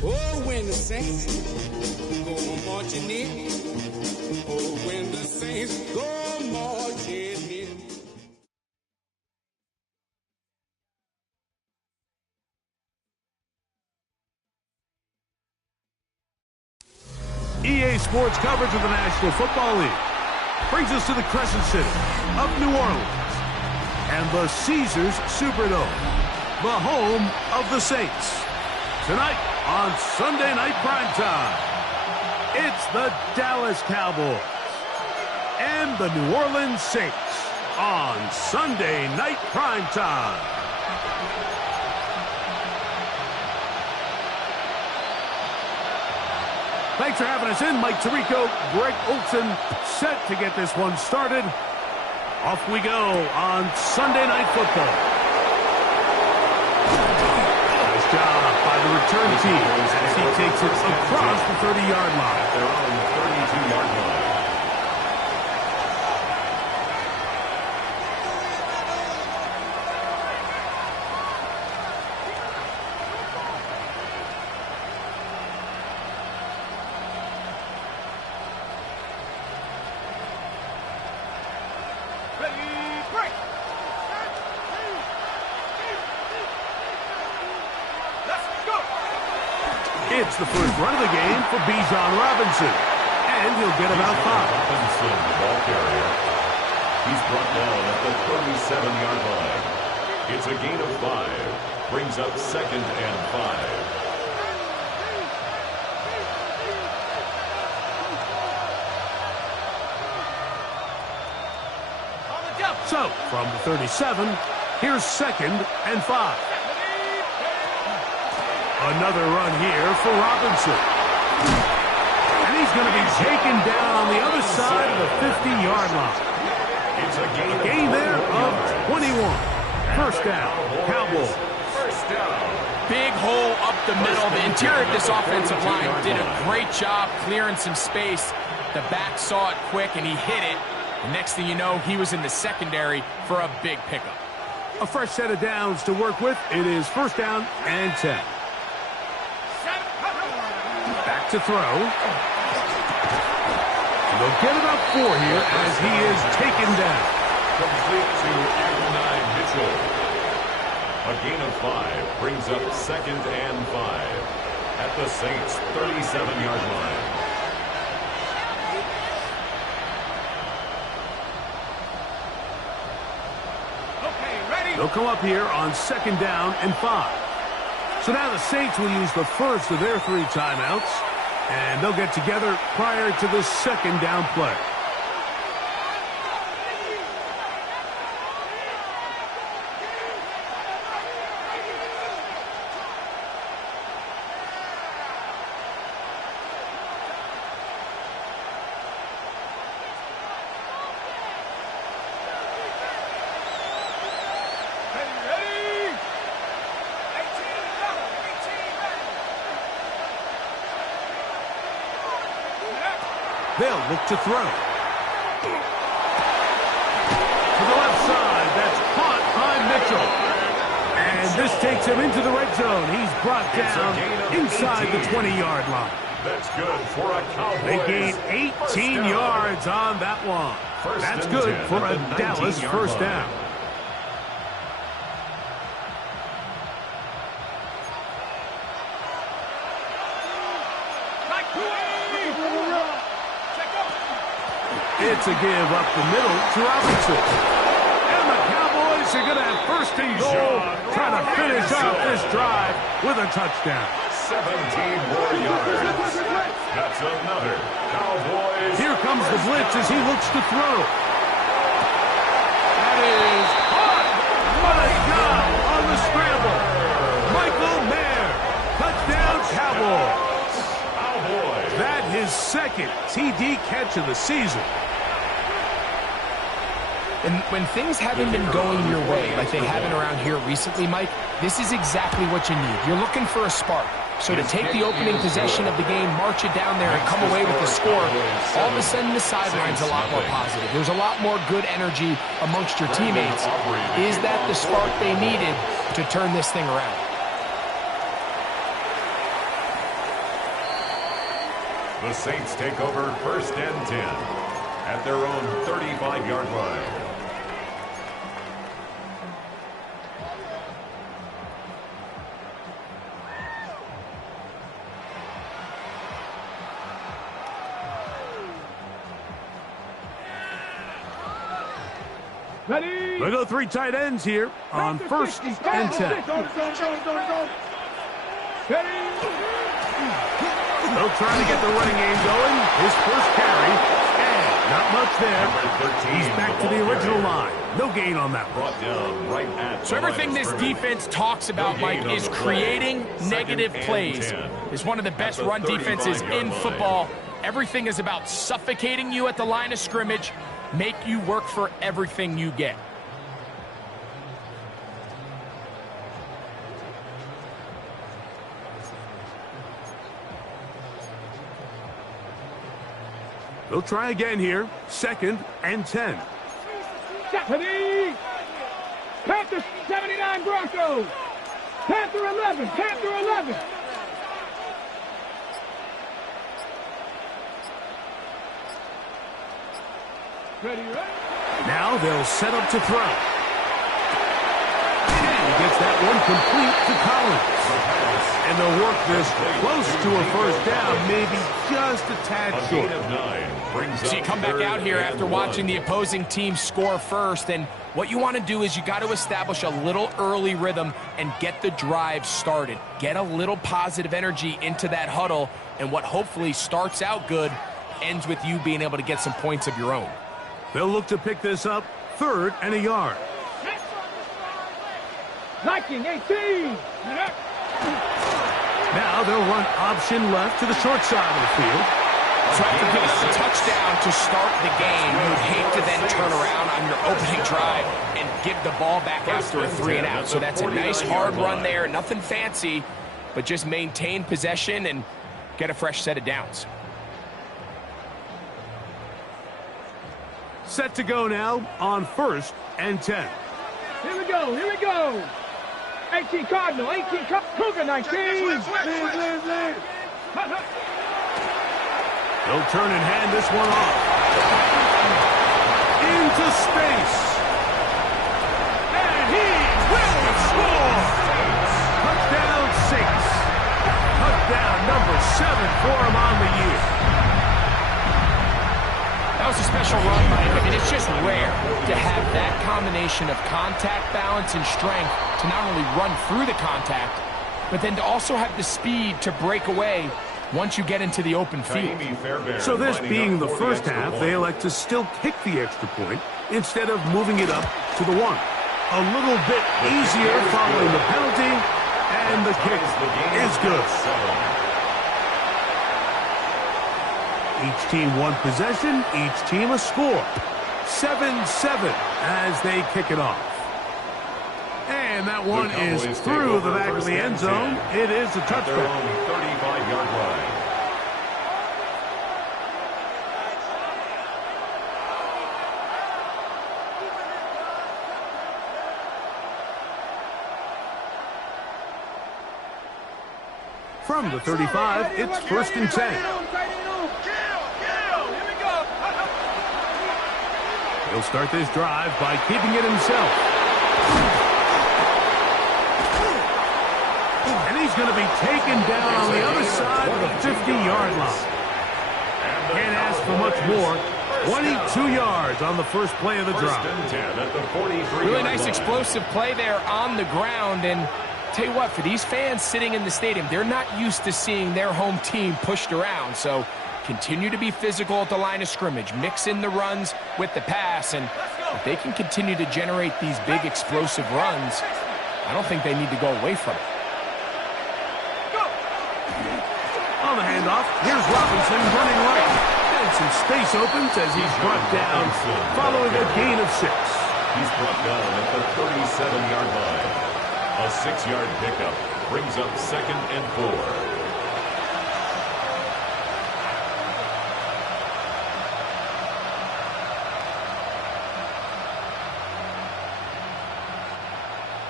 Oh, when the saints go marching in. Oh, when the saints go marching in. EA Sports coverage of the National Football League brings us to the Crescent City of New Orleans and the Caesars Superdome, the home of the Saints. Tonight on Sunday Night Primetime, it's the Dallas Cowboys and the New Orleans Saints on Sunday Night Primetime. Thanks for having us in. Mike Tirico, Greg Olson, set to get this one started. Off we go on Sunday Night Football. Nice job by the return team as he takes it across the 30-yard line. At their own 32-yard line. It's the first run of the game for Bijan Robinson, and he'll get about 5. Robinson, the ball carrier. He's brought down at the 37-yard line. It's a gain of 5. Brings up 2nd and 5. So, from the 37, here's 2nd and 5. Another run here for Robinson. And he's going to be taken down on the other side of the 50-yard line. It's a gain there of 21. First down, Cowboys. First down. Big hole up the middle. The interior of this offensive line did a great job clearing some space. The back saw it quick, and he hit it. The next thing you know, he was in the secondary for a big pickup. A fresh set of downs to work with. It is first down and 10. Back to throw. And they'll get about 4 here as he is taken down. Complete to Adonai Mitchell. A gain of 5 brings up 2nd and 5 at the Saints' 37-yard line. They'll come up here on 2nd down and 5. So now the Saints will use the first of their 3 timeouts, and they'll get together prior to the 2nd down play. They'll look to throw. To the left side, that's caught by Mitchell. And this takes him into the red zone. He's brought down inside the 20-yard line. That's good for a Cowboys. They gain 18 yards on that one. That's good for a Dallas first down. It's a give up the middle to Robinson. And the Cowboys are going to have first and goal, trying to finish off this drive with a touchdown. 17 more yards. That's another Cowboys. Here comes the blitz as he looks to throw. That is caught. What a job on the scramble. Michael Mayer. Touchdown, Cowboys. That his second TD catch of the season. And when things haven't been going your way like they haven't around here recently, Mike, this is exactly what you need. You're looking for a spark. So to take the opening possession of the game, march it down there, and come away with the score, all of a sudden the sideline's a lot more positive. There's a lot more good energy amongst your teammates. Is that the spark they needed to turn this thing around? The Saints take over 1st and 10 at their own 35-yard line. Ready? We'll go 3 tight ends here on 1st and 10. They'll try to get the running game going. His first carry, and not much there. He's back to the original line. No gain on that one. So everything this defense talks about, Mike, is creating negative plays. It's one of the best run defenses in football. Everything is about suffocating you at the line of scrimmage, make you work for everything you get. They'll try again here. 2nd and 10. Ready? Panther 79 Broncos. Panther 11. Panther 11. Ready, right? Now they'll set up to throw. And he gets that one complete to Collins. And they'll work this close to a first down, maybe just a tad short. So you come back out here after watching the opposing team score first, and what you want to do is you got to establish a little early rhythm and get the drive started. Get a little positive energy into that huddle, and what hopefully starts out good ends with you being able to get some points of your own. They'll look to pick this up 3rd and a yard. Liking 18. Now they'll run option left to the short side of the field. So after getting a touchdown to start the game, you'd hate to then turn around on your opening drive and give the ball back after a 3 and out. So that's a nice hard run there, nothing fancy, but just maintain possession and get a fresh set of downs. Set to go now on 1st and 10. Here we go. Here we go. 18 Cardinal. 18 Cougar 19. They'll turn and hand this one off. Into space. And he will score. Touchdown Saints. Touchdown number 7 for him on the year. That was a special run, Mike. I mean, it's just rare to have that combination of contact, balance, and strength to not only run through the contact, but then to also have the speed to break away once you get into the open field. So this being the first half, they elect to still kick the extra point instead of moving it up to the 1. A little bit easier following the penalty, and the kick is good. Each team one possession, each team a score. 7-7 as they kick it off. And that one is through the back of the end zone. It is a touchdown. 35-yard line. From the 35, it's 1st and 10. He'll start this drive by keeping it himself. And he's going to be taken down on the other side of the 50-yard line. Can't ask for much more. 22 yards on the first play of the drive. Really nice explosive play there on the ground. And tell you what, for these fans sitting in the stadium, they're not used to seeing their home team pushed around. So continue to be physical at the line of scrimmage. Mix in the runs with the pass. And if they can continue to generate these big explosive runs, I don't think they need to go away from it. On the handoff, here's Robinson running right. And some space opens as he's brought down following a gain of 6. He's brought down at the 37-yard line. A 6-yard pickup brings up 2nd and 4.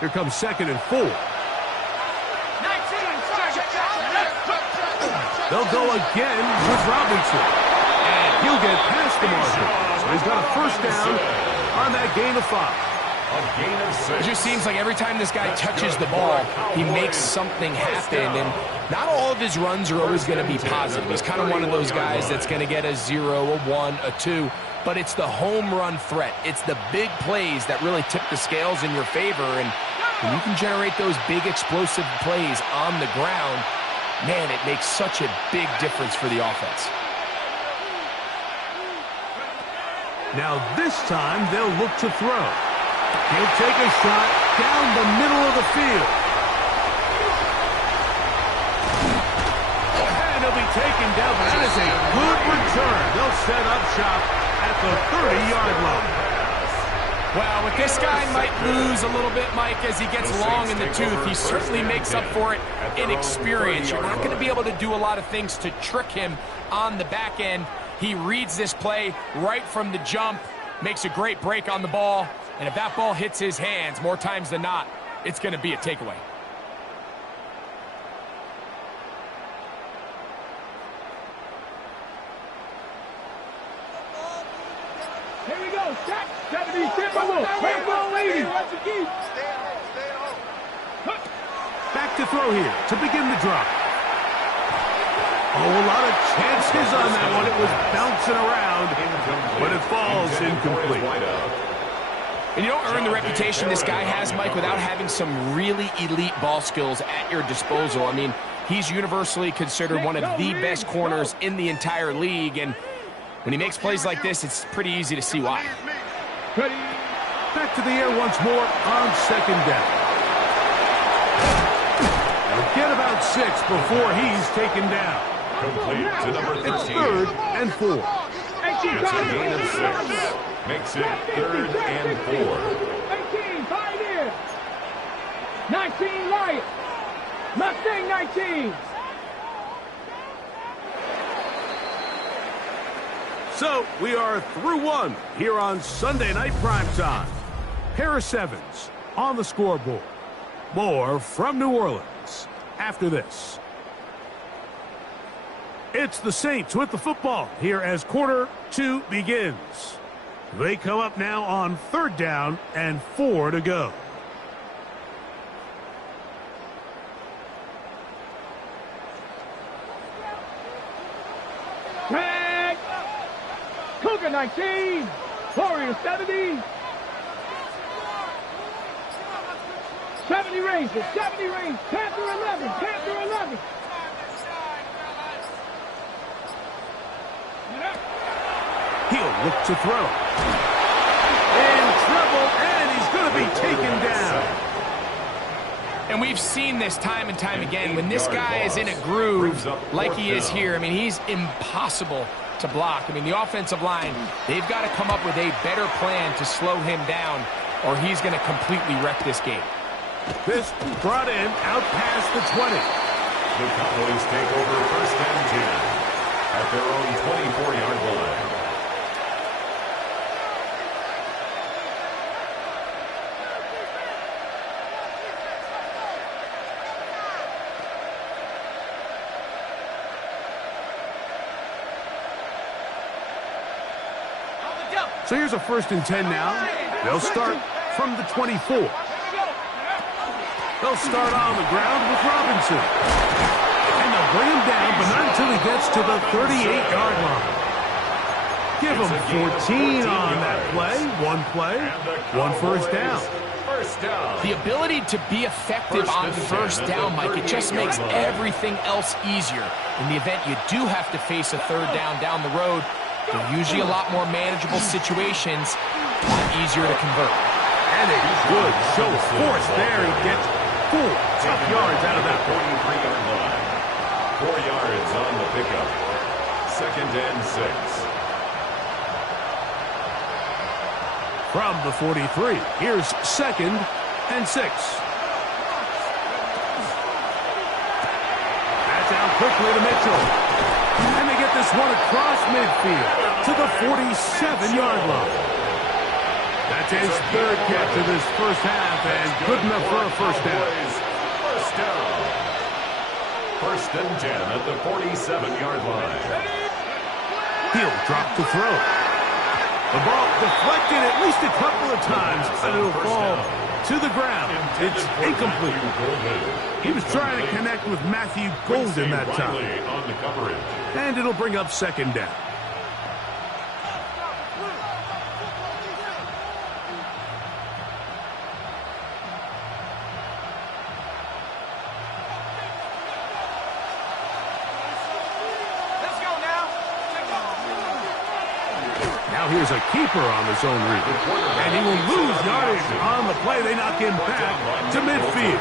Here comes 2nd and 4. They'll go again with Robinson. And he'll get past the marker. So he's got a first down on that gain of 5. A gain of 6. It just seems like every time this guy touches the ball, he makes something happen. And not all of his runs are always going to be positive. He's kind of one of those guys that's going to get a 0, a 1, a 2. But it's the home run threat. It's the big plays that really tip the scales in your favor. And when you can generate those big explosive plays on the ground, man, it makes such a big difference for the offense. Now this time they'll look to throw. He'll take a shot down the middle of the field. And he'll be taken down. That is a good return. They'll set up shop at the 30-yard line. Well, with this guy might lose a little bit, Mike, as he gets long in the tooth. He certainly makes up for it in experience. You're not going to be able to do a lot of things to trick him on the back end. He reads this play right from the jump, makes a great break on the ball, and if that ball hits his hands more times than not, it's going to be a takeaway. Here we go. Set. 70, Timberwolves. Red ball, 80. Back to throw here to begin the drive. Oh, a lot of chances on that one. It was bouncing around, but it falls incomplete. And you don't earn the reputation this guy has, Mike, without having some really elite ball skills at your disposal. I mean, he's universally considered one of the best corners in the entire league, and when he makes plays like this, it's pretty easy to see why. Back to the air once more on 2nd down. They'll get about 6 before he's taken down. Complete to number 13. It's 3rd and 4. It's a gain of 6. Makes it 3rd and 4. 18, Pioneer. 19, Lion. Mustang 19. So we are through one here on Sunday Night Primetime. Harris Evans on the scoreboard. More from New Orleans after this. It's the Saints with the football here as quarter 2 begins. They come up now on 3rd down and 4 to go. Tag. Cougar 19. Warrior 70. 70 Rangers. 70 Rangers. Panther 11. Panther 11. He'll look to throw. In trouble, and he's going to be taken down. And we've seen this time and time again. When this guy is in a groove like he is here, I mean, he's impossible to block. I mean, the offensive line, they've got to come up with a better plan to slow him down, or he's going to completely wreck this game. This brought in out past the 20. The Cowboys take over 1st and 10 at their own 24-yard line. So here's a 1st and 10 now. They'll start from the 24. They'll start on the ground with Robinson. And they'll bring him down, but not until he gets to the 38-yard line. Give him 14 on that play. One play, 1 first down. The ability to be effective on 1st down, Mike, it just makes everything else easier. In the event you do have to face a 3rd down the road, they're usually a lot more manageable situations, a lot easier to convert. And a good show of force there. He gets 4 tough yards out of that 43-yard line. 4 yards on the pickup. second and 6. From the 43, here's second and 6. That's out quickly to Mitchell. And they get this one across midfield to the 47-yard line. That's his third catch of this first half, and good enough for a first down. First down. First and 10 at the 47-yard line. He'll drop to throw. The ball deflected at least a couple of times, and it'll fall to the ground. It's incomplete. He was trying to connect with Matthew Golden that time. And it'll bring up second down. Now here's a keeper on the zone read. And he will lose yardage on the play. They knock him back to midfield.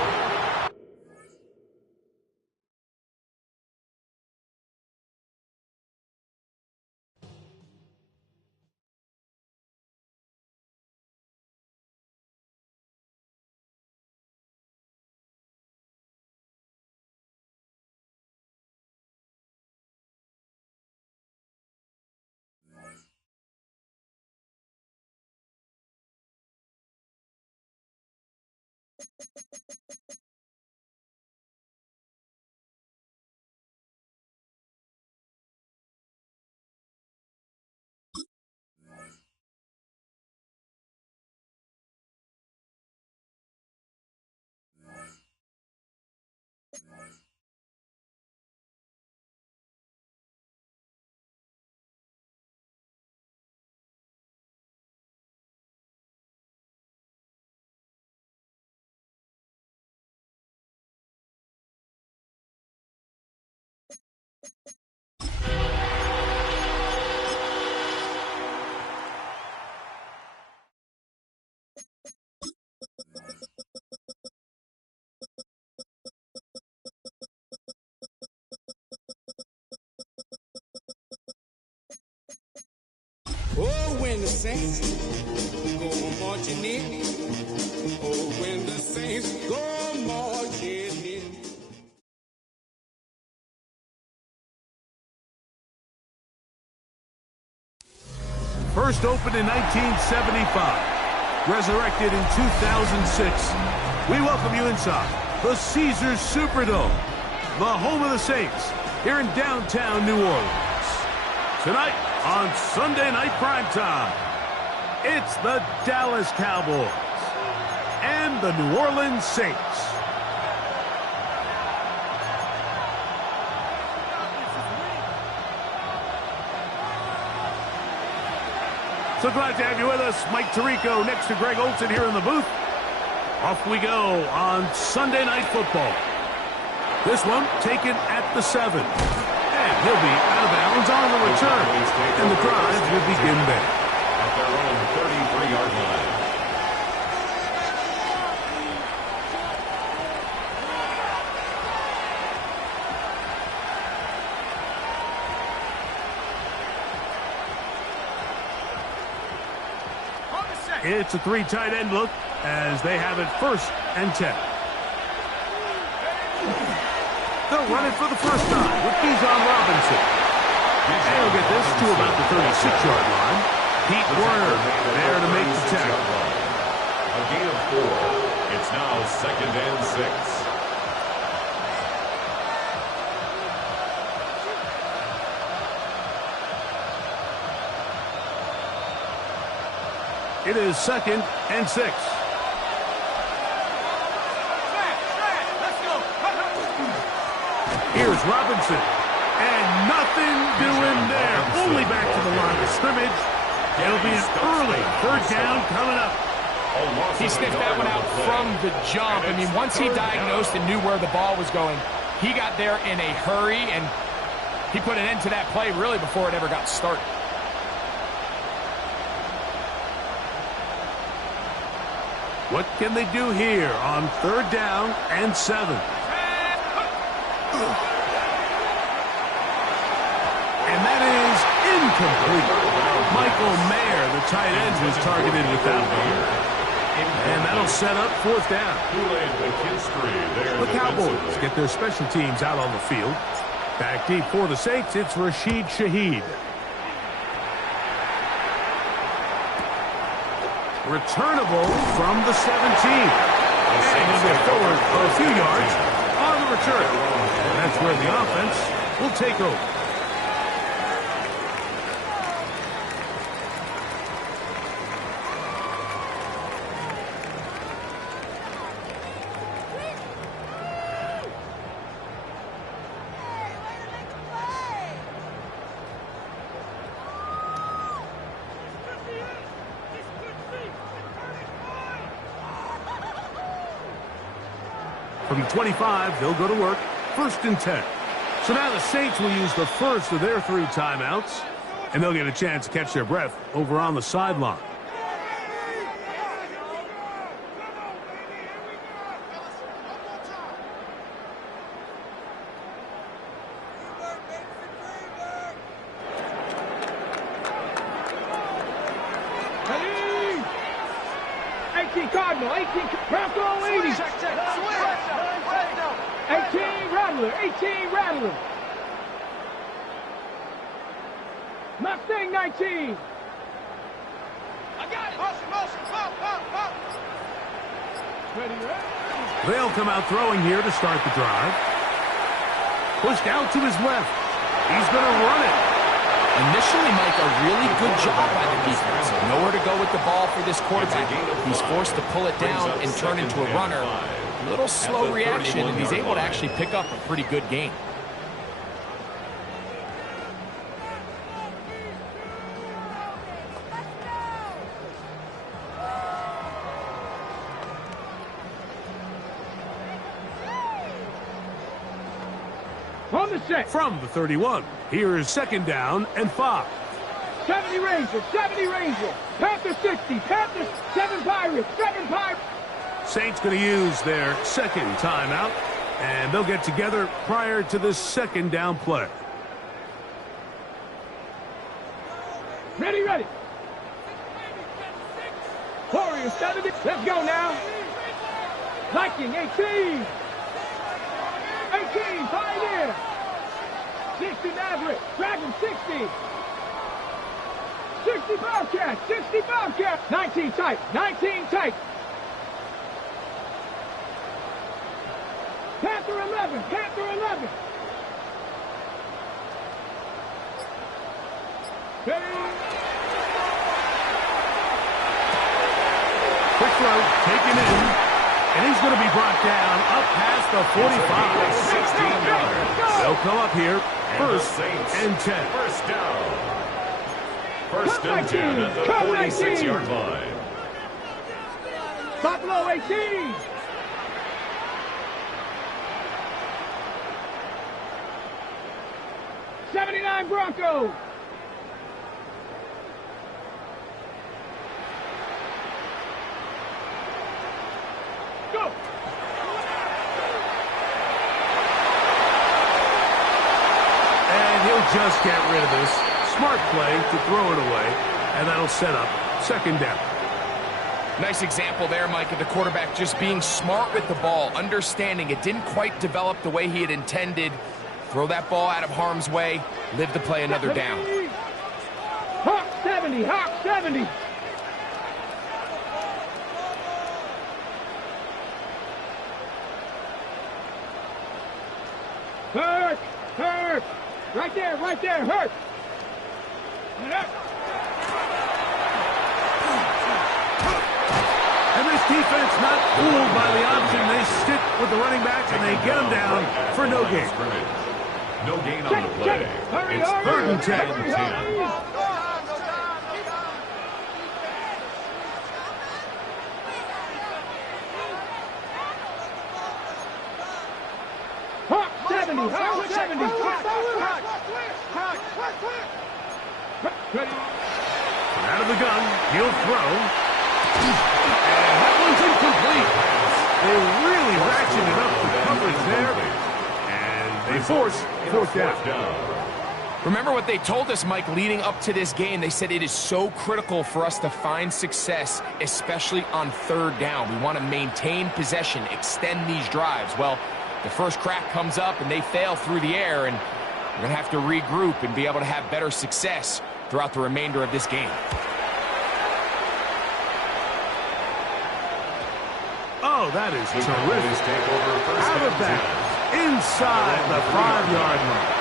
Oh, when the saints go marching in. Oh, when the saints go marching in. First opened in 1975, resurrected in 2006. We welcome you inside the Caesars Superdome, the home of the Saints, here in downtown New Orleans. Tonight on Sunday Night Primetime, it's the Dallas Cowboys and the New Orleans Saints. So glad to have you with us. Mike Tirico next to Greg Olson here in the booth. Off we go on Sunday Night Football. This one taken at the 7. And he'll be out of bounds on the return. And the drive will begin there. At their own 33-yard line. It's a 3 tight end look as they have it first and 10. They'll run it for the first time with Bijan Robinson. And he'll get this to about the 36-yard line. Pete Werner there to make the tackle. A gain of 4. It's now second and 6. It is second and 6. Here's Robinson. And nothing doing there. Only back to the line of scrimmage. It'll be an early third down coming up. He sniffed that one out from the jump. I mean, once he diagnosed and knew where the ball was going, he got there in a hurry, and he put an end to that play really before it ever got started. What can they do here on third down and 7? And that incomplete. Michael Mayer, the tight end, was targeted with that one. And that'll set up fourth down. The Cowboys get their special teams out on the field. Back deep for the Saints, it's Rashid Shaheed. Returnable from the 17. And he'll get forward for a few yards on the return. And that's where the offense will take over. From 25, they'll go to work. 1st and 10. So now the Saints will use the first of their 3 timeouts, and they'll get a chance to catch their breath over on the sideline. Cardinal, 18, Bronco 80. 18, Rattler, 18, Rattler. Mustang 19. I got it. Motion, pop. Ready. They'll come out throwing here to start the drive. Pushed out to his left. He's going to run it. Initially, Mike, a really good job by the defense. Nowhere to go with the ball for this quarterback. He's forced to pull it down and turn into a runner. A little slow reaction, and he's able to actually pick up a pretty good gain. On the set. From the 31, here is 2nd down and 5. 70 Rangers, 70 Rangers. Panthers 60, Panthers 7 Pirates, 7 Pirates. Saints going to use their 2nd timeout, and they'll get together prior to this 2nd down play. Ready. Warriors 70. Let's go now. Viking 18. 18, Pioneer. 60 Maverick, Dragon 60. 60 Bobcat, 60 Bobcat. 19 tight, 19 tight. Panther 11, Panther 11. Quick throw, taken in, and he's going to be brought down up past the 45. 16 yards. They'll come up here, 1st and 10. First down. 1st and 10 at the 46-yard line. Buffalo 18. '79 Broncos. Go. And he'll just get rid of this. Smart play to throw it away, and that'll set up 2nd down. Nice example there, Mike, of the quarterback just being smart with the ball, understanding it didn't quite develop the way he had intended. Throw that ball out of harm's way, live to play another down. Hawk 70, Hawk 70. Hurt. Right there, Hurt. And this defense not fooled by the option. They stick with the running back, and they get him down for no gain. No gain on the play. It's 3rd and 10. Hawk 70, Hawk 70. Out of the gun, he'll throw. And that one's incomplete. They really ratcheted up the coverage there. And they force 4th down. Remember what they told us, Mike, leading up to this game. They said it is so critical for us to find success, especially on third down. We want to maintain possession, extend these drives. Well, the first crack comes up and they fail through the air, and we're going to have to regroup and be able to have better success throughout the remainder of this game. Oh, that is terrific. Out of bounds, inside the 5-yard line.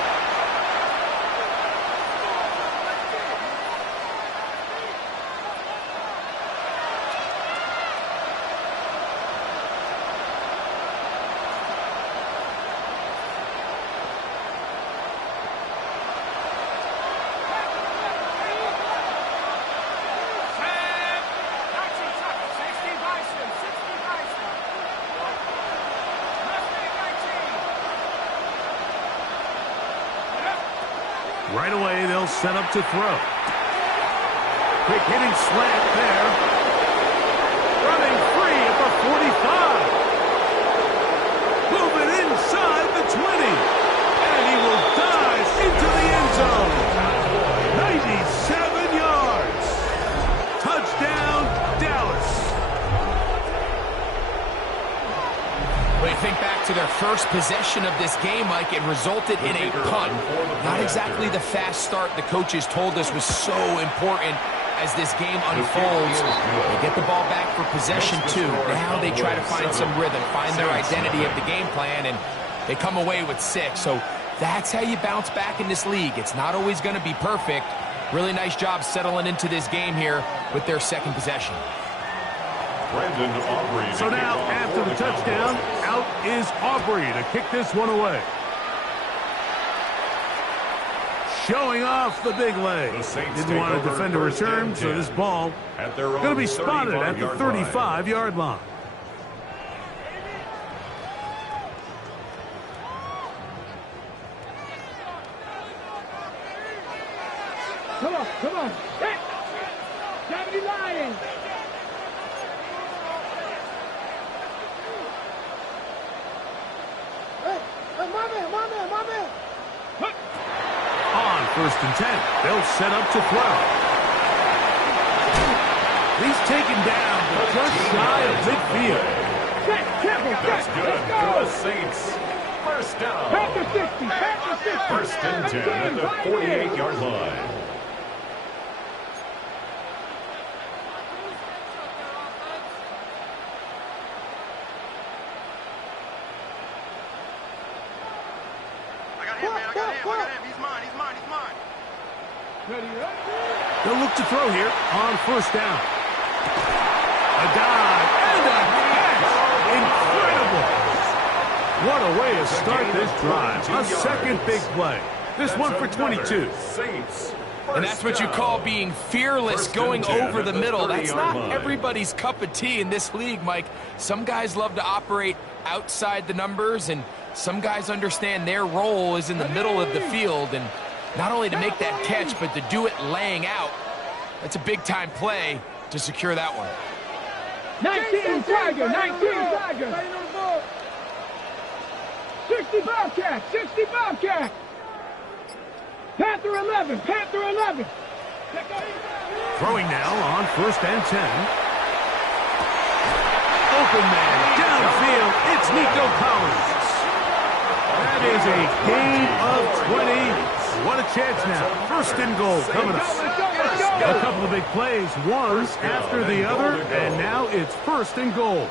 Right away, they'll set up to throw. Quick hitting slant there. Running free at the 45. Moving inside the 20. And he will dive into the end zone. 97 yards. Touchdown, Dallas. When you think back to their first possession of this game, Mike, it resulted in a punt. Not exactly the fast start the coaches told us was so important as this game unfolds. They get the ball back for possession two. Now they try to find some rhythm, find their identity of the game plan, and they come away with 6. So that's how you bounce back in this league. It's not always going to be perfect. Really nice job settling into this game here with their second possession. So now, after the touchdown, out is Aubrey to kick this one away. Showing off the big leg. Didn't want to defend a return, so this ball going to be spotted at the 35-yard line. Come on, come on. Hey! Deputy Lion! Hey, my man! On 1st and 10, they'll set up to throw. He's taken down, but just shy of midfield. That's good for the Saints. First down. Panther 60. First and 10 at the 48-yard line. They'll look to throw here on 1st down. A dive and a catch. Incredible. What a way to start this drive. A second big play. This one for 22. And that's what you call being fearless, going over the middle. That's not everybody's cup of tea in this league, Mike. Some guys love to operate outside the numbers, and some guys understand their role is in the middle of the field. And not only to make that catch, but to do it laying out. That's a big-time play to secure that one. 19 Tiger. 60 Bobcat. Panther 11. Throwing now on 1st and 10. Open man downfield. It's Nico Collins. That is a gain of 20. What a chance now. 1st and goal coming up. A couple of big plays, one after the other, and now it's 1st and goal.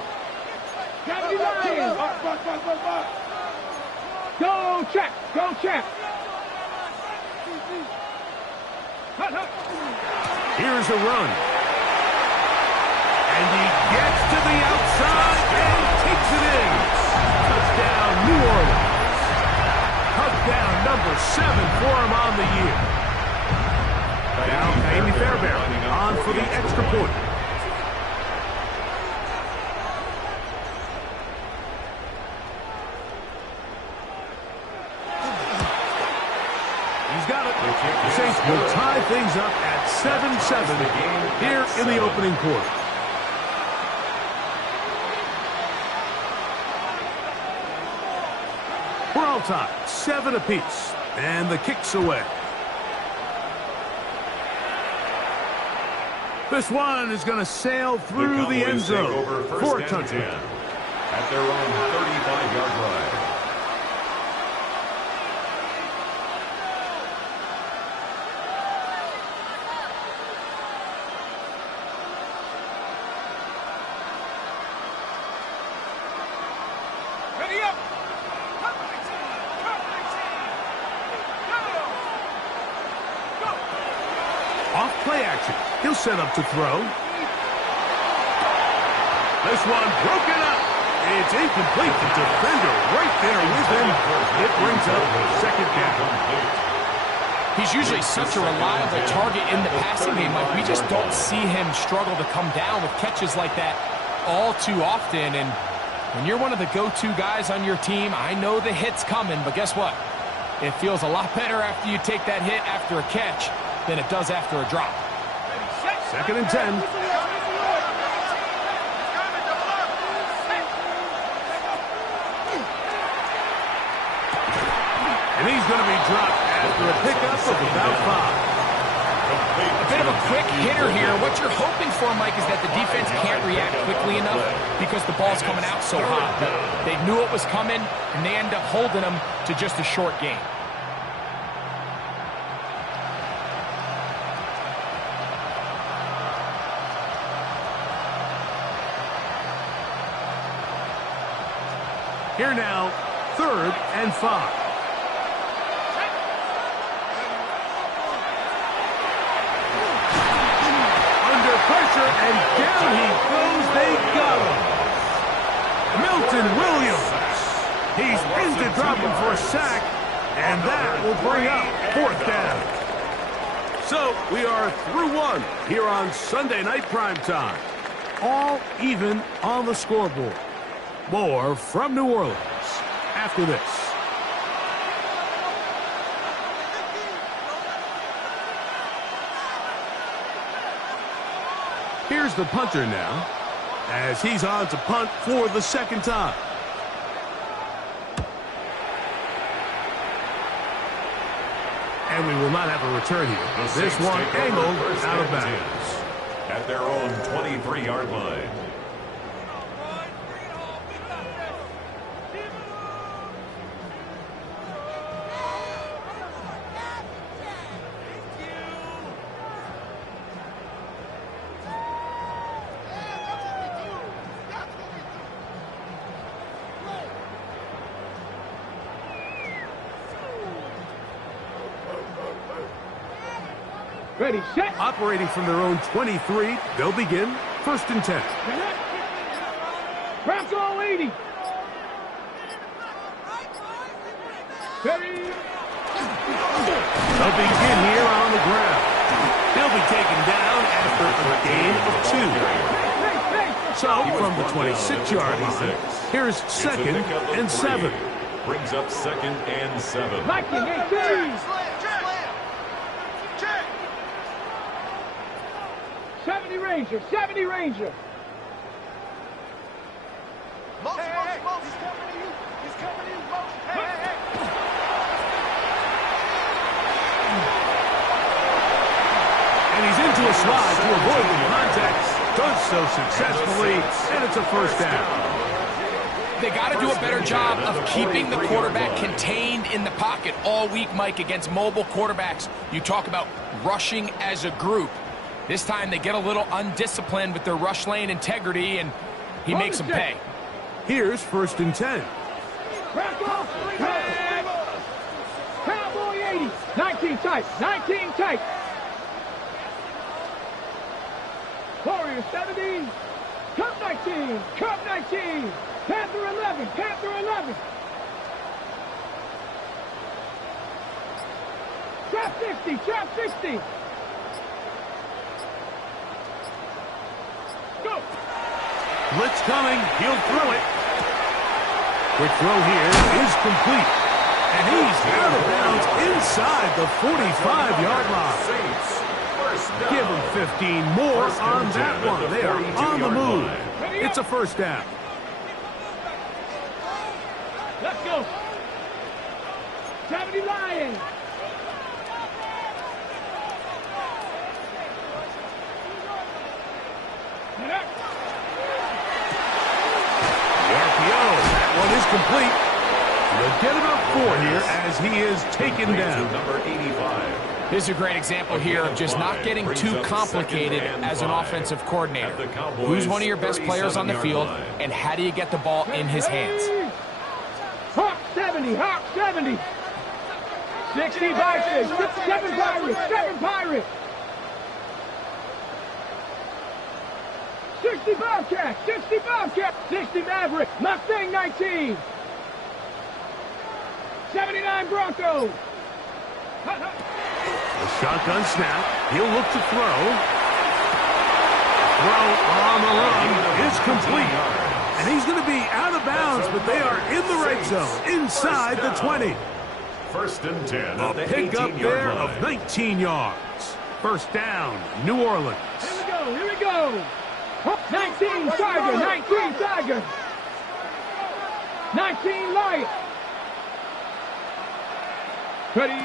Go check. Here's a run. And he gets to the outside and takes it in. Touchdown, New Orleans. Touchdown number 7 for him on the year. Now, Amy Fairbairn on for the extra point. He's got it. The Saints will tie things up at 7-7 here in the opening quarter. We're all tied, 7 apiece, and the kick's away. This one is going to sail through the end zone for a touchdown. At their own 35-yard line. Ready up. Off play action. He'll set up to throw. This one broken up. It's incomplete. The defender right there with him. It brings up second down. He's usually such a reliable target in the passing game. Like, we just don't see him struggle to come down with catches like that all too often. And when you're one of the go-to guys on your team, I know the hit's coming, but guess what? It feels a lot better after you take that hit after a catch than it does after a drop. Second and 10. And he's going to be dropped after a pickup of about 5. A bit of a quick hitter here. What you're hoping for, Mike, is that the defense can't react quickly enough because the ball's coming out so hot. They knew it was coming, and they end up holding them to just a short gain. Here now, 3rd and 5. Pressure, and down he goes. They got him. Milton Williams. He's in to drop him for a sack, and that will bring up 4th down. So we are through 1 here on Sunday Night Primetime. All even on the scoreboard. More from New Orleans after this. Here's the punter now, as he's on to punt for the 2nd time. And we will not have a return here. This one angled out of bounds. At their own 23-yard line. Ready, set. Operating from their own 23, they'll begin 1st and 10. Bronco 80. Ready. They'll begin here on the ground. They'll be taken down after a gain of 2. So from the 26-yard line, here's 2nd and 7. Brings up 2nd and 7. Viking 18. 70 Ranger, 70 Ranger. Moses, he's coming to you. He's coming to you, Moses. Hey. And he's into a slide to avoid the contact. Does so successfully, and it's a 1st down. They got to do a better job of keeping the quarterback contained in the pocket all week, Mike, against mobile quarterbacks. You talk about rushing as a group. This time they get a little undisciplined with their rush lane integrity, and he makes them pay. Here's 1st and 10. Cowboy 80. 19 tight. 19 tight. Warrior 70. Cup 19. Cup 19. Panther 11. Panther 11. Trap 50. Trap 50. Go. Blitz coming. He'll throw it. Quick throw here is complete. And he's out of bounds inside the 45-yard line. Give him 15 more on that one. They are on the move. It's a 1st down. Let's go. 70 Lions. complete. He'll get about 4 here as he is taken down. Number 85. Here's a great example here of just not getting too complicated as an offensive coordinator. Who's one of your best players on the field, and how do you get the ball in his hands? Hawk 70, Hawk 70. 60 Vikings, 7 Pirates, 7 Pirates. 60 Bobcats, 60 Bobcats, 60 Mavericks, Mustang 19. 79 Broncos. The shotgun snap. He'll look to throw. Throw on the run is complete. And he's going to be out of bounds, but they are in the right zone, inside the 20. First and 10. A pickup there of 19 yards. First down, New Orleans. Here we go. 19 Tiger, 19 Tiger. 19 Lion. Ready.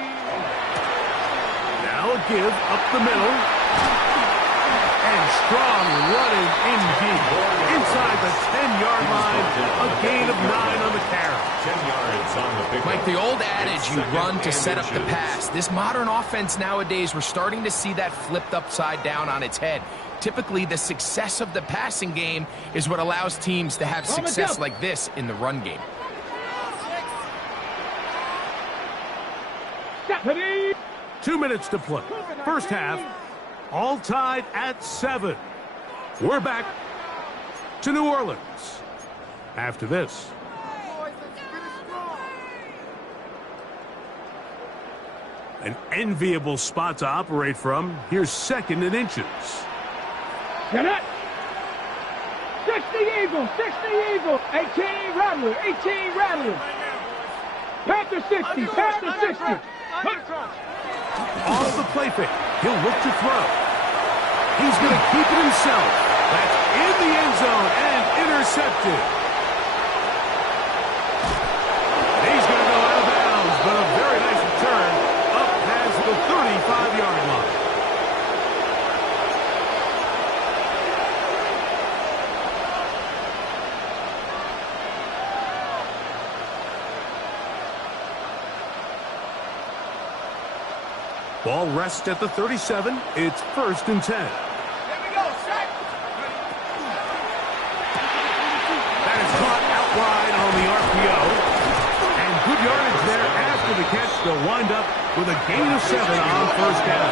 Now a give up the middle. And strong running in deep. Inside the 10-yard line. A gain of 9 on the carry. 10 yards on the pickup. Mike, the old adage, you run to set up the pass. This modern offense nowadays, we're starting to see that flipped upside down on its head. Typically, the success of the passing game is what allows teams to have success like this in the run game. 2 minutes to play. First half, all tied at 7. We're back to New Orleans after this. An enviable spot to operate from. Here's 2nd and inches. Get it. 60 Eagles, 60 Eagles. 18 Rattler, 18 Rattler. Panther 60, Panther 60. Off the play fake. He'll look to throw. He's going to keep it himself. That's in the end zone and intercepted. He's going to go out of bounds, but a very nice return up past the 35-yard line. Ball rests at the 37. It's 1st and 10. That is caught out wide on the RPO. And good yardage there after the catch. They'll wind up with a gain of 7 on first down.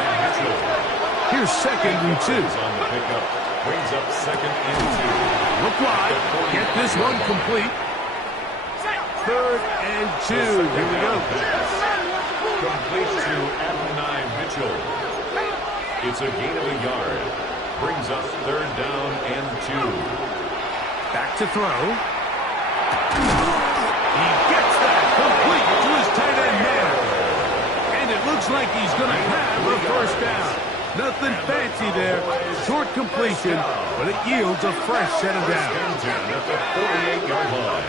Here's 2nd and 2. On the pickup, brings up 2nd and 2. Look wide. Get this one complete. 3rd and 2. Here we go. Complete to Adonai Mitchell. It's a gain of a yard. Brings up 3rd down and 2. Back to throw. He gets that complete to his tight end man. And it looks like he's going to have a first down. Nothing fancy there. Short completion, but it yields a fresh set of downs. At the 48-yard line.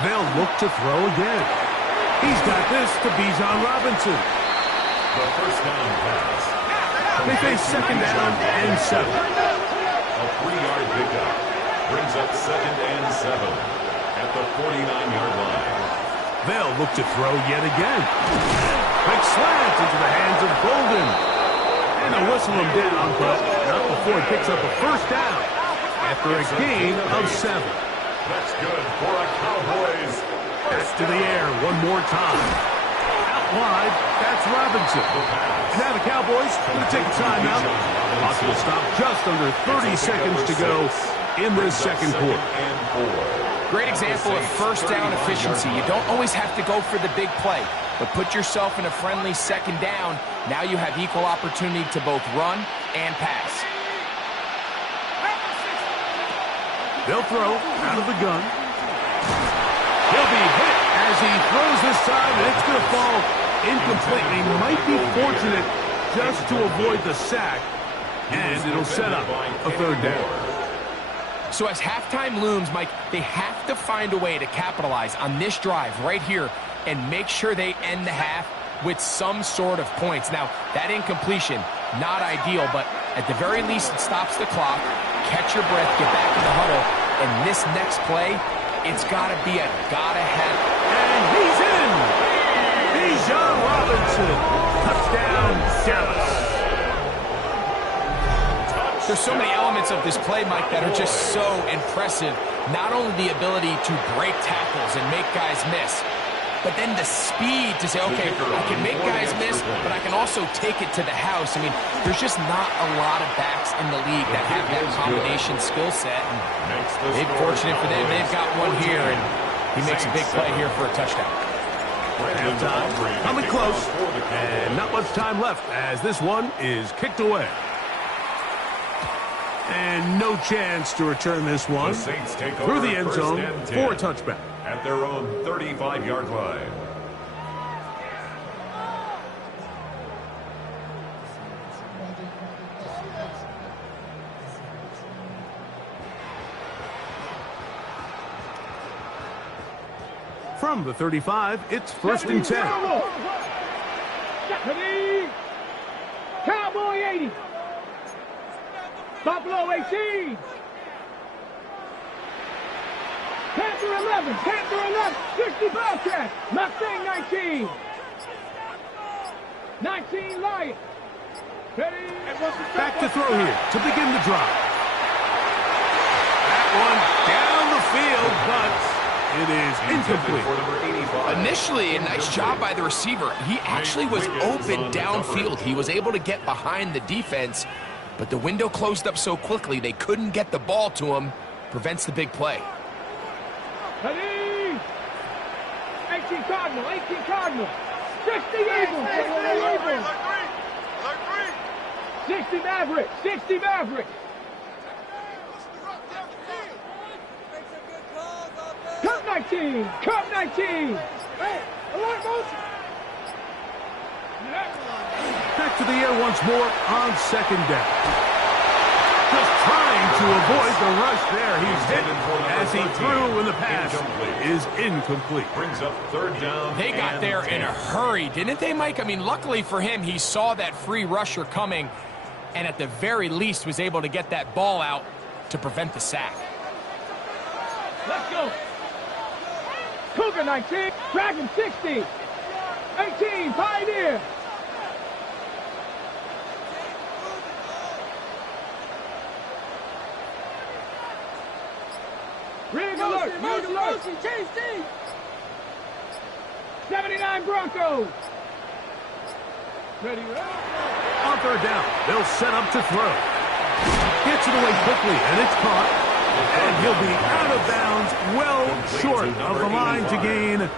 They'll look to throw again. He's got this to Bijan Robinson. The first down pass. They face 2nd down and 7. A 3-yard pickup. Brings up 2nd and 7 at the 49-yard line. They'll look to throw yet again. Quick slant into the hands of Golden. And they'll whistle him down, but not before he picks up a first down after a gain of 7. That's good for a Cowboys. Back to the air one more time. Out wide, that's Robinson. Now the Cowboys going to take a timeout. Clock will stop just under 30 seconds to go in this second quarter. Great example of first down efficiency. You don't always have to go for the big play, but put yourself in a friendly 2nd down. Now you have equal opportunity to both run and pass. They'll throw out of the gun. He'll be hit as he throws this time, and it's going to fall incomplete. He might be fortunate just to avoid the sack, and it'll set up a 3rd down. So as halftime looms, Mike, they have to find a way to capitalize on this drive right here and make sure they end the half with some sort of points. Now, that incompletion, not ideal, but at the very least, it stops the clock. Catch your breath, get back in the huddle, And this next play, it's got to be a gotta-have. And he's in! Bijan Robinson. Touchdown, Dallas. There's so many elements of this play, Mike, that are just so impressive. Not only the ability to break tackles and make guys miss, but then the speed to say, okay, I can make guys miss, but I can also take it to the house. I mean, there's just not a lot of backs in the league that have that combination skill set. And fortunate for them, they've got one here, and he makes a big play here for a touchdown. Halftime, coming close, and not much time left as this one is kicked away. And no chance to return this one through the end zone for a touchback. At their own 35-yard line. From the 35, it's 1st and 10. Cowboy 80. Buffalo 18. Panther 11. Panther 11. 60 Bobcat. Mustang 19. 19 Lion. Ready. Back to throw here to begin the drive. That one down the field, but it is incomplete. Initially, a nice job by the receiver. He actually was open downfield. He was able to get behind the defense, but the window closed up so quickly they couldn't get the ball to him. Prevents the big play. Ready. 18 Cardinal. 18 Cardinal. 60 Eagles. 60 Maverick. 60 Maverick. Cup 19. Cup 19. Hey, alert motion. Back to the air once more on 2nd down. Just trying to avoid the rush there. He's hit as he threw, and the pass is incomplete. Brings up 3rd down. They got there in a hurry, didn't they, Mike? I mean, luckily for him, he saw that free rusher coming, and at the very least was able to get that ball out to prevent the sack. Let's go. Cougar 19. Dragon 60. 18 Pioneer. Rig alert! Rig alert! 79 Broncos! Ready, On 3rd down, they'll set up to throw. Gets it away quickly, and it's caught. And he'll be out of bounds, well short of the line to gain.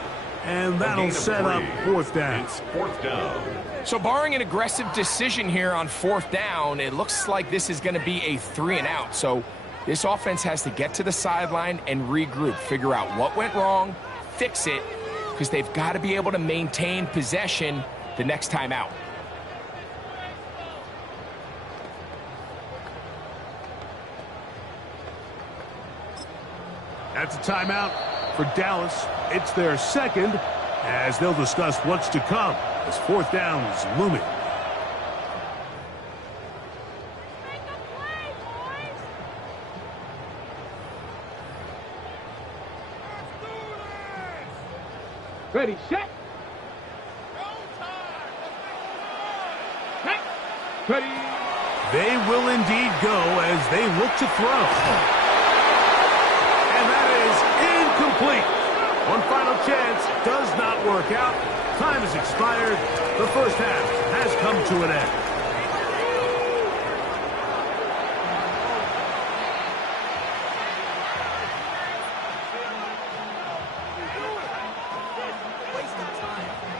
And that'll set up 4th down. It's 4th down. So barring an aggressive decision here on 4th down, it looks like this is going to be a 3-and-out. So this offense has to get to the sideline and regroup, figure out what went wrong, fix it, because they've got to be able to maintain possession the next time out. That's a timeout for Dallas. It's their 2nd as they'll discuss what's to come as 4th down is looming. Ready, set. Set. Ready. They will indeed go as they look to throw. And that is incomplete. One final chance does not work out. Time has expired. The first half has come to an end.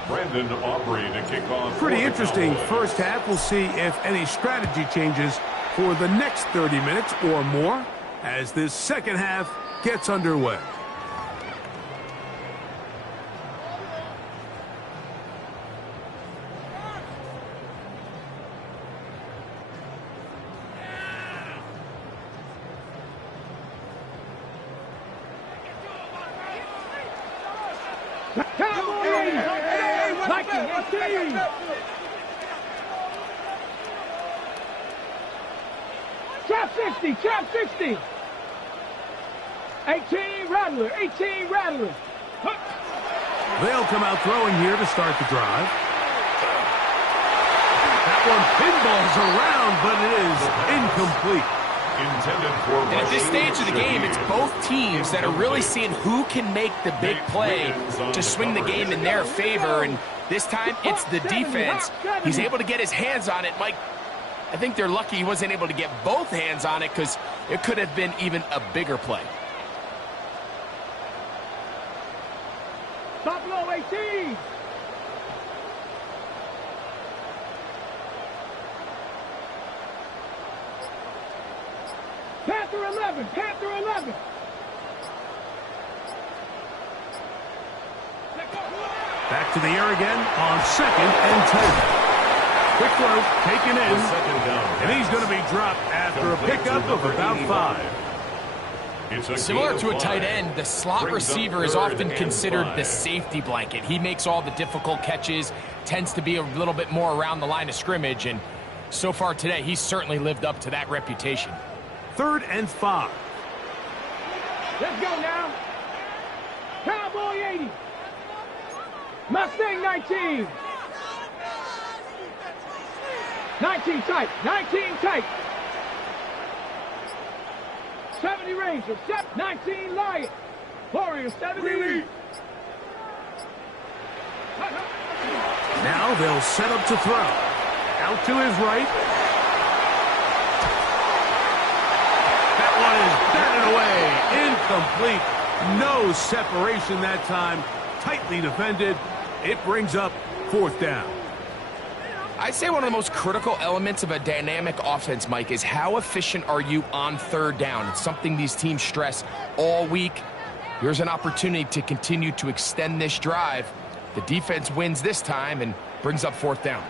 Brandon Aubrey to kick off. Pretty interesting first half. We'll see if any strategy changes for the next 30 minutes or more as this second half gets underway. Trap 60, trap 60. 18 Rattler, 18 Rattler. They'll come out throwing here to start the drive. That one pinballs around, but it is incomplete. Intended for And at this stage of the game, it's both teams that are really seeing who can make the big play to swing the game in their favor. And this time, it's the defense. He's able to get his hands on it. Mike, I think they're lucky he wasn't able to get both hands on it because it could have been even a bigger play. Buffalo 18. Panther 11, Panther 11. Back to the air again on 2nd and 10. Quick throw, taken in, and he's going to be dropped after a pickup of about 5. Similar to a tight end, the slot receiver is often considered the safety blanket. He makes all the difficult catches, tends to be a little bit more around the line of scrimmage, and so far today, he's certainly lived up to that reputation. 3rd and 5. Let's go now. Cowboy 80. Mustang 19. 19 tight, 19 tight. 70 Ranger, 19 Lion. Warrior 70. Now they'll set up to throw. Out to his right. That one is batted away. Incomplete. No separation that time. Tightly defended. It brings up 4th down. I'd say one of the most critical elements of a dynamic offense, Mike, is how efficient are you on 3rd down. It's something these teams stress all week. Here's an opportunity to continue to extend this drive. The defense wins this time and brings up 4th down.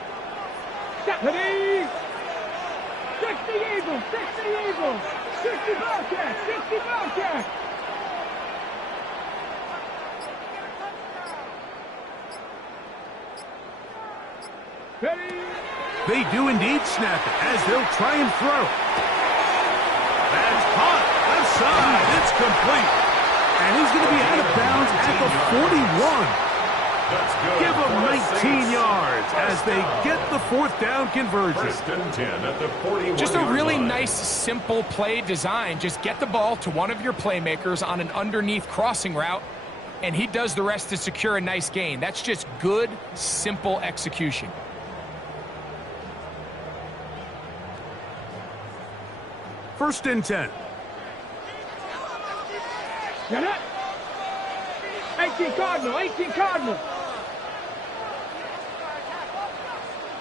60 Eagles, 60 Eagles, 60 Bobcats, 60 Bobcats. Ready? They do indeed snap it as they'll try and throw. That's caught. Left side. It's complete. And he's going to be out of bounds at the 41. Give him 19 yards as they get the 4th down conversion. 1st and 10 at the 41. Just a really nice, simple play design. Just get the ball to one of your playmakers on an underneath crossing route, and he does the rest to secure a nice gain. That's just good, simple execution. 1st and 10. Get it? 18 Cardinal, 18 Cardinal.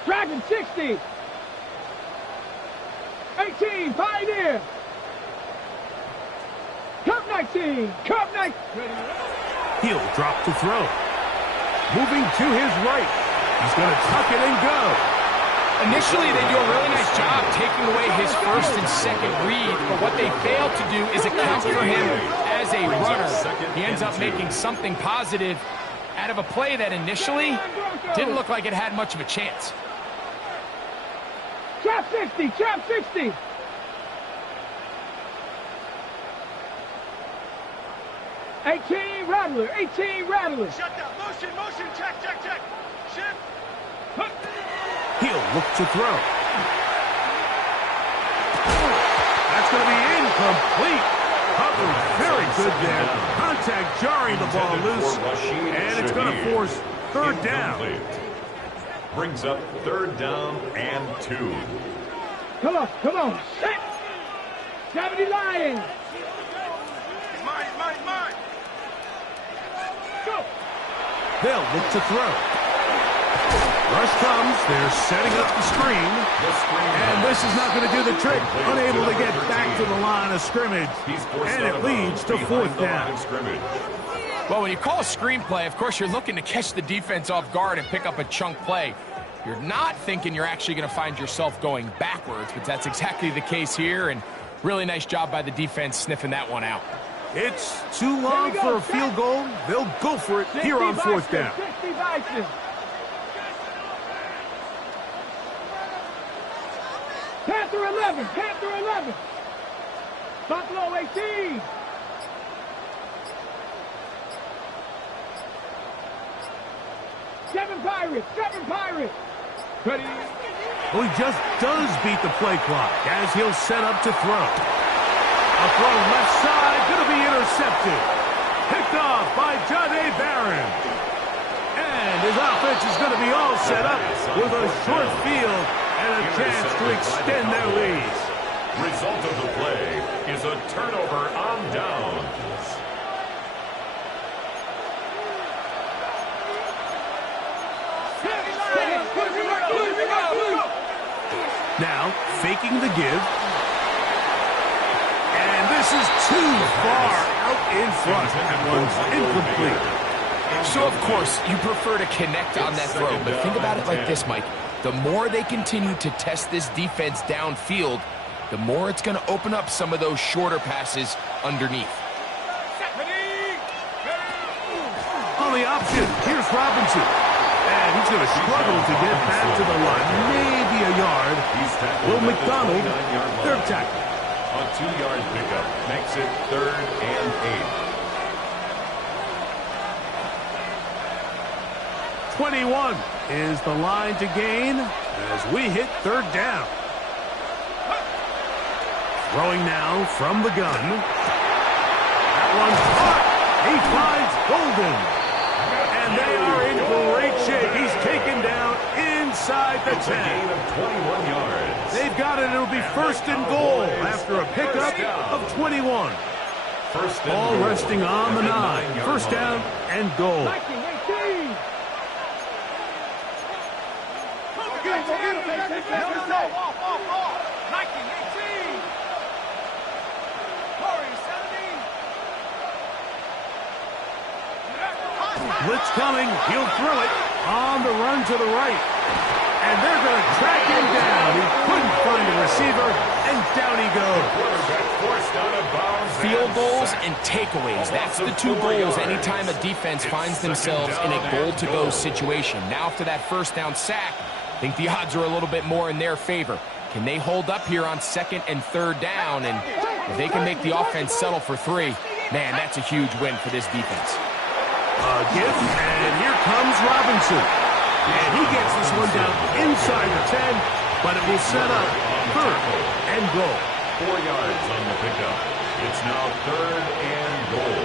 Dragon 60. 18 Pioneer. Cup 19, Cup 19. He'll drop to throw. Moving to his right. He's going to tuck it and go. Initially, they do a really nice job taking away his 1st and 2nd read, but what they fail to do is account for him as a runner. He ends up making something positive out of a play that initially didn't look like it had much of a chance. Trap 60, trap 60. Rattler, 18 Rattler. Shut down. Motion, motion. Check, check, check. Shift. He'll look to throw. That's going to be incomplete. Covered very good there. Contact jarring the ball loose. And it's going to force 3rd down. Brings up 3rd down and 2. Come on, come on. 70 Lions. Mine, mine, mine. Go. They'll look to throw. Rush comes. They're setting up the screen. And this is not going to do the trick. Unable to get back to the line of scrimmage. And it leads to 4th down. Well, when you call a screen play, of course, you're looking to catch the defense off guard and pick up a chunk play. You're not thinking you're actually going to find yourself going backwards, but that's exactly the case here, and really nice job by the defense sniffing that one out. It's too long for a field goal. They'll go for it here on 4th down. 60 Bison. Panther 11, Panther 11. Buffalo 18. Seven Pirates. Seven Pirates. Ready? Well, he just does beat the play clock as he'll set up to throw. A throw left side, going to be intercepted. Picked off by Johnny Barron. And his offense is going to be all set up with a short field and a chance to extend their lead. Result of the play is a turnover on downs. Now, faking the give. And this is too far out in front. That one's incomplete. So, of course, you prefer to connect on that throw, but think about it like this, Mike. The more they continue to test this defense downfield, the more it's going to open up some of those shorter passes underneath. On the option, here's Robinson. And he's going to struggle to get back to the line. Maybe a yard. Will McDonald, third tackle. A 2-yard pickup makes it 3rd and 8. 21 is the line to gain as we hit 3rd down. Throwing now from the gun. That one's caught. He finds Golden. And they are in great shape. He's taken down inside the 10. It's a gain of 21 yards. They've got it. It'll be 1st and goal after a pickup of 21. Ball resting on the 9. 1st down and goal. 19-18. Blitz coming. He'll throw it on the run to the right. And they're going to track him down. He couldn't find a receiver, and down he goes. Field goals and takeaways. That's the two goals anytime a defense finds themselves in a goal-to-go situation. Now after that 1st down sack, I think the odds are a little bit more in their favor. Can they hold up here on 2nd and 3rd down? And if they can make the offense settle for 3, man, that's a huge win for this defense. Give, and here comes Robinson. And he gets this one down inside the 10, but it will set up 3rd and goal. 4 yards on the pickup. It's now 3rd and goal.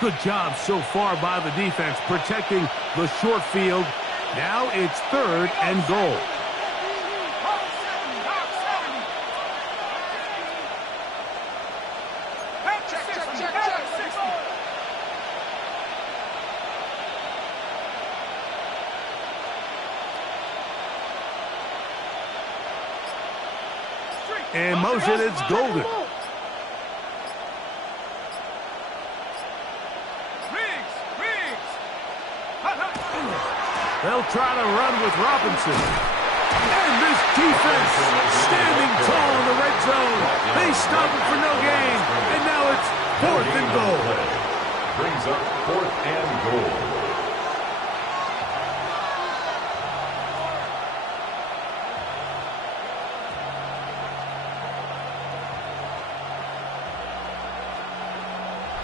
Good job so far by the defense protecting the short field. Now it's 3rd and goal. In motion, it's Golden. They'll try to run with Robinson. And this defense standing tall in the red zone. They stop it for no gain. And now it's 4th and goal. Brings up 4th and goal.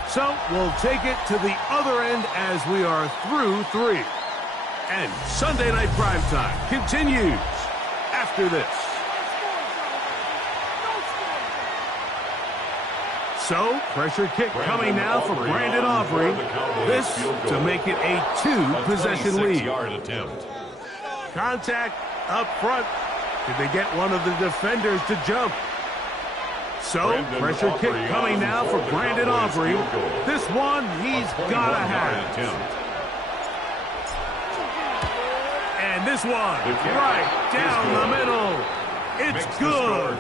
So we'll take it to the other end as we are through 3. And Sunday Night Primetime continues after this. So, pressure kick coming now for Brandon Aubrey. This to make it a 2-possession lead. Contact up front. Did they get one of the defenders to jump? So, pressure kick coming now for Brandon Aubrey. This one he's got to have. And this one, right down the middle. It's good.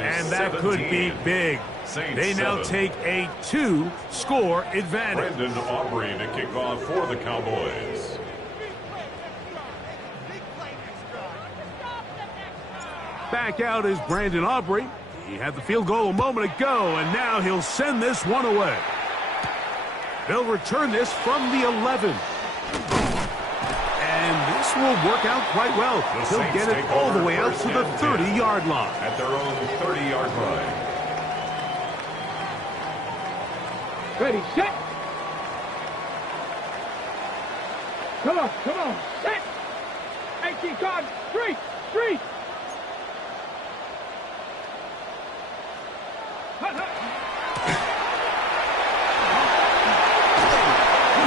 And that could be big. They now take a 2-score advantage. Brandon Aubrey to kick off for the Cowboys. Back out is Brandon Aubrey. He had the field goal a moment ago, and now he'll send this one away. They'll return this from the 11. And this will work out quite well. He'll get it all the way out to the 30-yard line. At their own 30-yard line. Ready, set. Come on, set. 18 cards, street.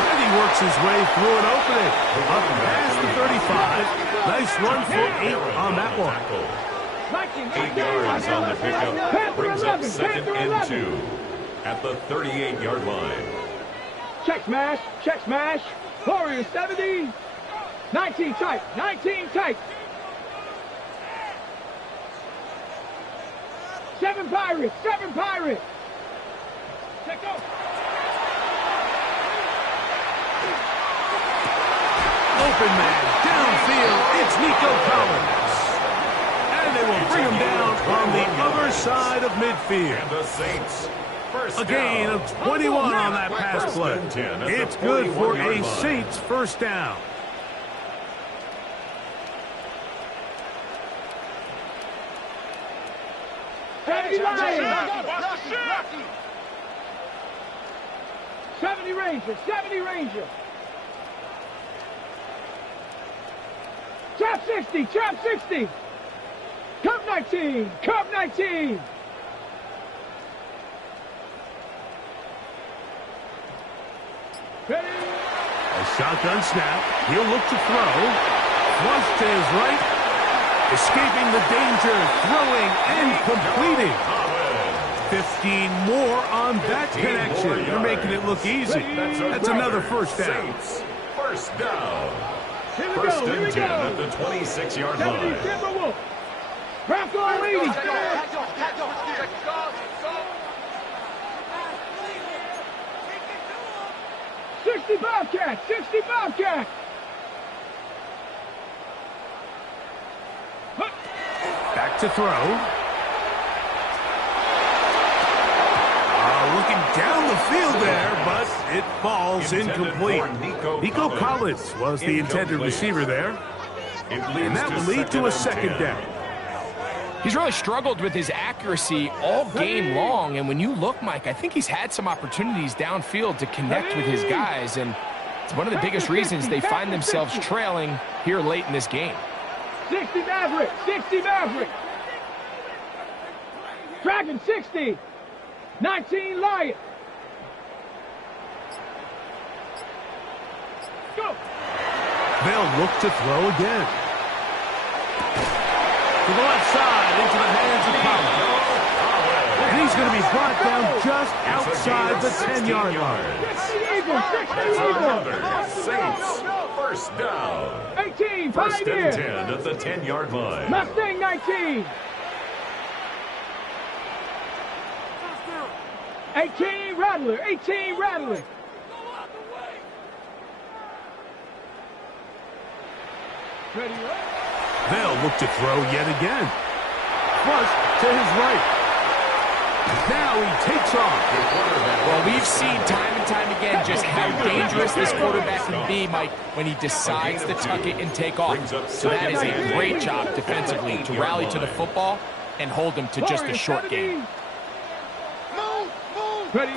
And he works his way through an opening. Up past the 35. Nice run for 8 on that one. 8 yards on the pickup. Brings up 2nd and 2 at the 38-yard line. Check smash. Warriors 70. 19 tight. 7 Pirates. Check go. Open man, downfield, it's Nico Collins. And they will bring him down on the other side of midfield. And the Saints, first A gain down. of 21 on that pass play. It's good for a Saints first down. Heavy Lions. 70 Ranger. Trap 60. Cup 19. Ready? A shotgun snap. He'll look to throw. Flush to his right. Escaping the danger. Throwing and completing. 15 more on that connection. They're making it look easy. That's another first down. Saints, first down. Here we First go. and 10 at the 26-yard 70 line. Timberwolves. Craft on 80. 60 Bobcat. Back to throw. Looking down the field there, but it falls incomplete. Nico Collins was the intended receiver there. And that will lead to a second down. He's really struggled with his accuracy all game long, and when you look, Mike, I think he's had some opportunities downfield to connect with his guys, and it's one of the biggest reasons they find themselves trailing here late in this game. 60 Maverick. Dragon 60. 19 Lion. Go. They'll look to throw again. To the left side, into the hands of Collins. And he's going to be brought down just outside the 10-yard line. 60 Saints, first down. 18 First and Pioneer. 10 at the 10-yard line. Mustang 19. 18 Rattler. Ready, They'll look to throw yet again. Flush to his right. Now he takes off. Well, we've seen time and time again just how dangerous this quarterback can be, Mike, when he decides to tuck it and take off. So that is a great job defensively to rally to the football and hold him to just a short game. Ready.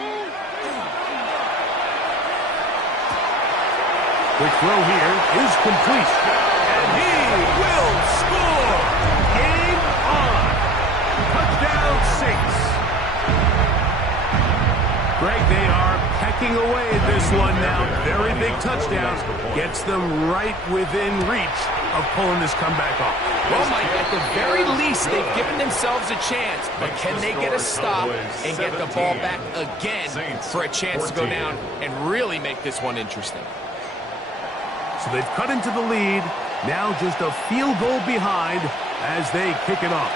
The throw here is complete. And he will score. Game on. Touchdown Saints. Greg, they are pecking away at this one now. Very big touchdown. Gets them right within reach of pulling this comeback off. Well, Mike, at the very least, they've given themselves a chance, but can they get a stop and get the ball back again for a chance to go down and really make this one interesting? So they've cut into the lead. Now just a field goal behind as they kick it off.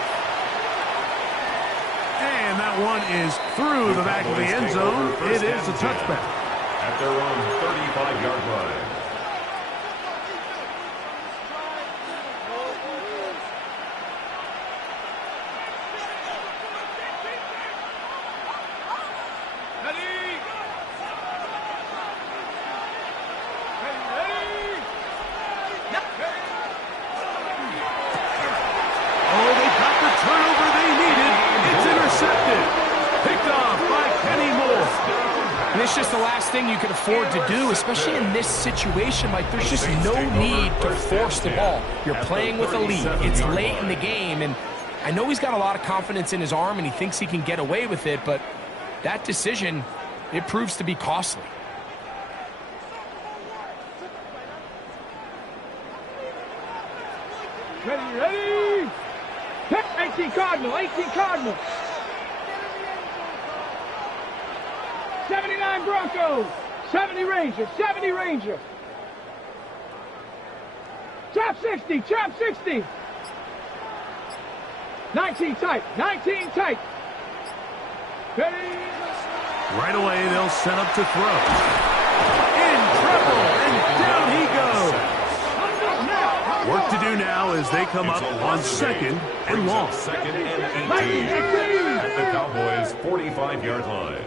And that one is through the back of the end zone. It is a touchback. At their own 35-yard line. And it's just the last thing you could afford to do, especially in this situation. Like, there's just no need to force the ball. You're playing with a lead. It's late in the game, and I know he's got a lot of confidence in his arm, and he thinks he can get away with it, but that decision, it proves to be costly. Ready. 18 Cardinal, 18 Cardinal. 79 Broncos, 70 Rangers, 70 Rangers. Trap 60, trap 60. 19 tight, 19 tight. Ready. Right away, they'll set up to throw. In trouble, and down he goes. Work to do now as they come up on second and long. Second and 18 at the Cowboys' 45-yard line.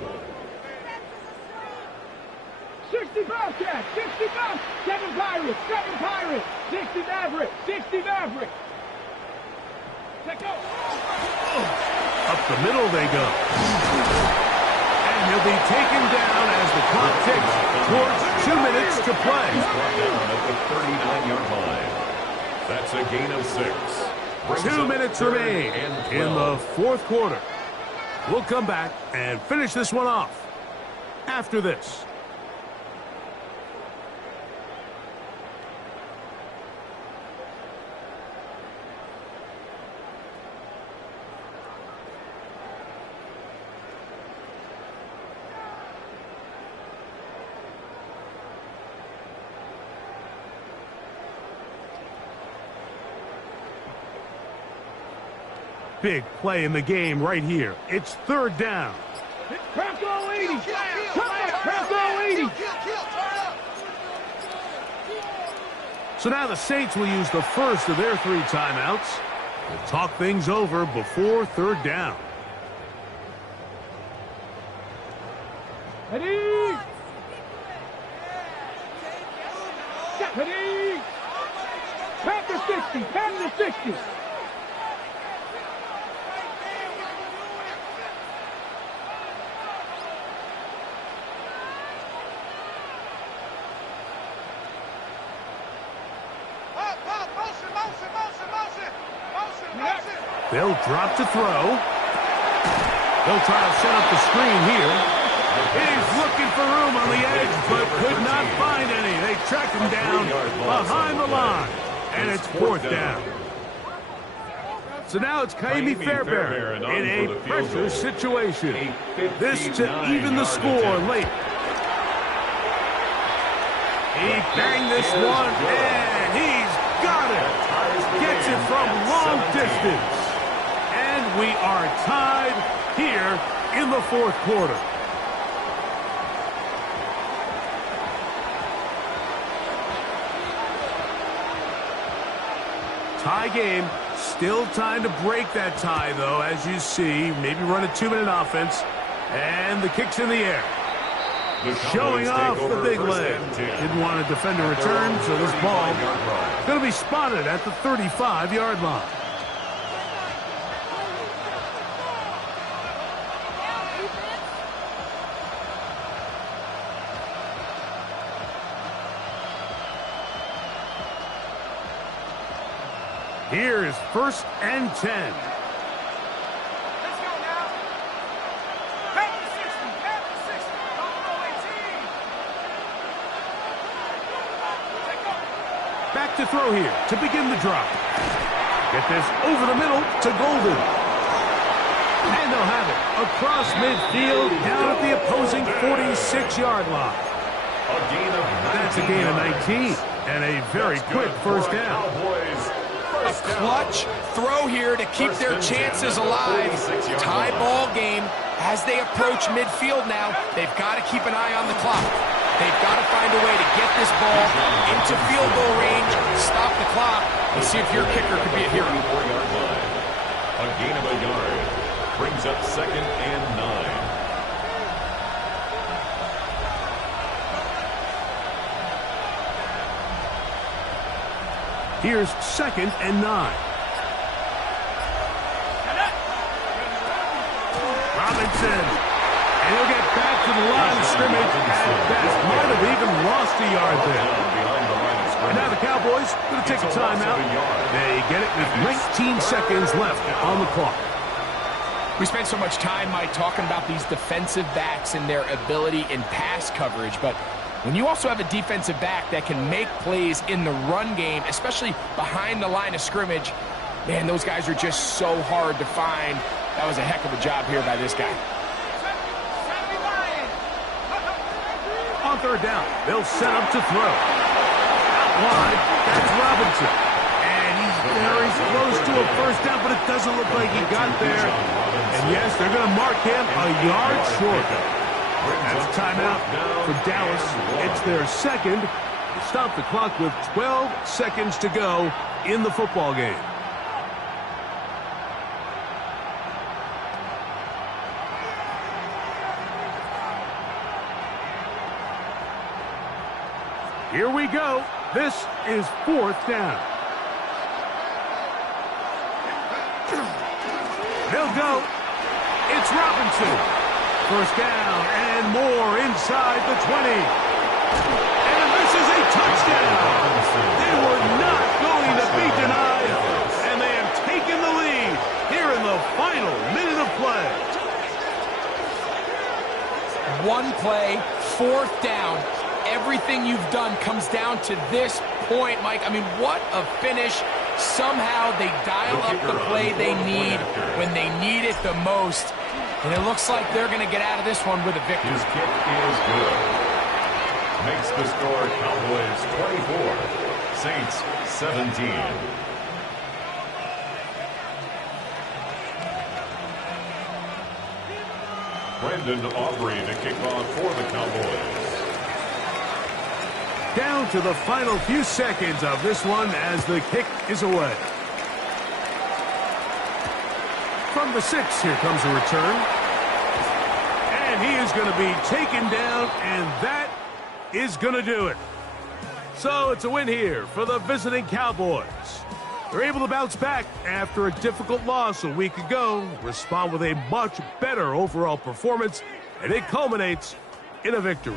60 Bobcats, 60 Bobcats, 7 Pirates, 7 Pirates, 60 Mavericks, 60 Mavericks. Let go. Up the middle they go. And he'll be taken down as the clock ticks towards 2 minutes to play. He's brought down at the 39-yard line. That's a gain of 6. 2 minutes remain in the fourth quarter. We'll come back and finish this one off after this. Big play in the game right here. It's third down. Bronco 80. Come back, Bronco 80. So now the Saints will use the first of their 3 timeouts. We'll talk things over before third down. Ready. Ready. Panther 60, Panther 60. They'll drop to throw. They'll try to set up the screen here. He's looking for room on the edge, but could not find any. They tracked him down behind the line, and it's fourth down. So now it's Kaimi Fairbairn in a pressure situation. This to even the score late. He banged this one, and he's got it. Gets it from long distance. And we are tied here in the fourth quarter. Tie game. Still time to break that tie, though, as you see. Maybe run a 2-minute offense. And the kick's in the air. Showing off the big leg. Didn't want to defend a return, so this ball is going to be spotted at the 35-yard line. Here is first and 10. Let's go now. Panther 60, Panther 60, Buffalo 18. Let go. Back to throw here to begin the drop. Get this over the middle to Golden. And they'll have it across midfield down at the opposing 46-yard line. That's a gain of 19 and a very quick first down. A clutch throw here to keep their chances alive. Tie ball game as they approach midfield now. They've got to keep an eye on the clock. They've got to find a way to get this ball into field goal range, stop the clock, and see if your kicker could be a hero. A gain of a yard brings up second and 9. Here's second and 9. Robinson And he'll get back to the line of scrimmage at best. Might have even lost a yard there. And now the Cowboys going to take a timeout. They get it with 19 seconds left on the clock. We spent so much time, Mike, talking about these defensive backs and their ability in pass coverage, but when you also have a defensive back that can make plays in the run game, especially behind the line of scrimmage, man, those guys are just so hard to find. That was a heck of a job here by this guy. On third down, they'll set up to throw. Out wide, that's Robinson. And he's very close to a first down, but it doesn't look like he got there. And yes, they're going to mark him a yard short. That's a timeout for Dallas. It's their second. They stop the clock with 12 seconds to go in the football game. Here we go. This is fourth down. They'll go. It's Robinson. First down and more inside the 20. And this is a touchdown. They were not going to be denied. And they have taken the lead here in the final minute of play. One play, fourth down. Everything you've done comes down to this point, Mike. I mean, what a finish. Somehow they dial up the play they need when they need it the most. And it looks like they're going to get out of this one with a victory. His kick is good. Makes the score Cowboys 24, Saints 17. Brandon Aubrey to kick off for the Cowboys. Down to the final few seconds of this one as the kick is away. From the 6, here comes a return. And he is going to be taken down, and that is going to do it. So it's a win here for the visiting Cowboys. They're able to bounce back after a difficult loss a week ago, respond with a much better overall performance, and it culminates in a victory.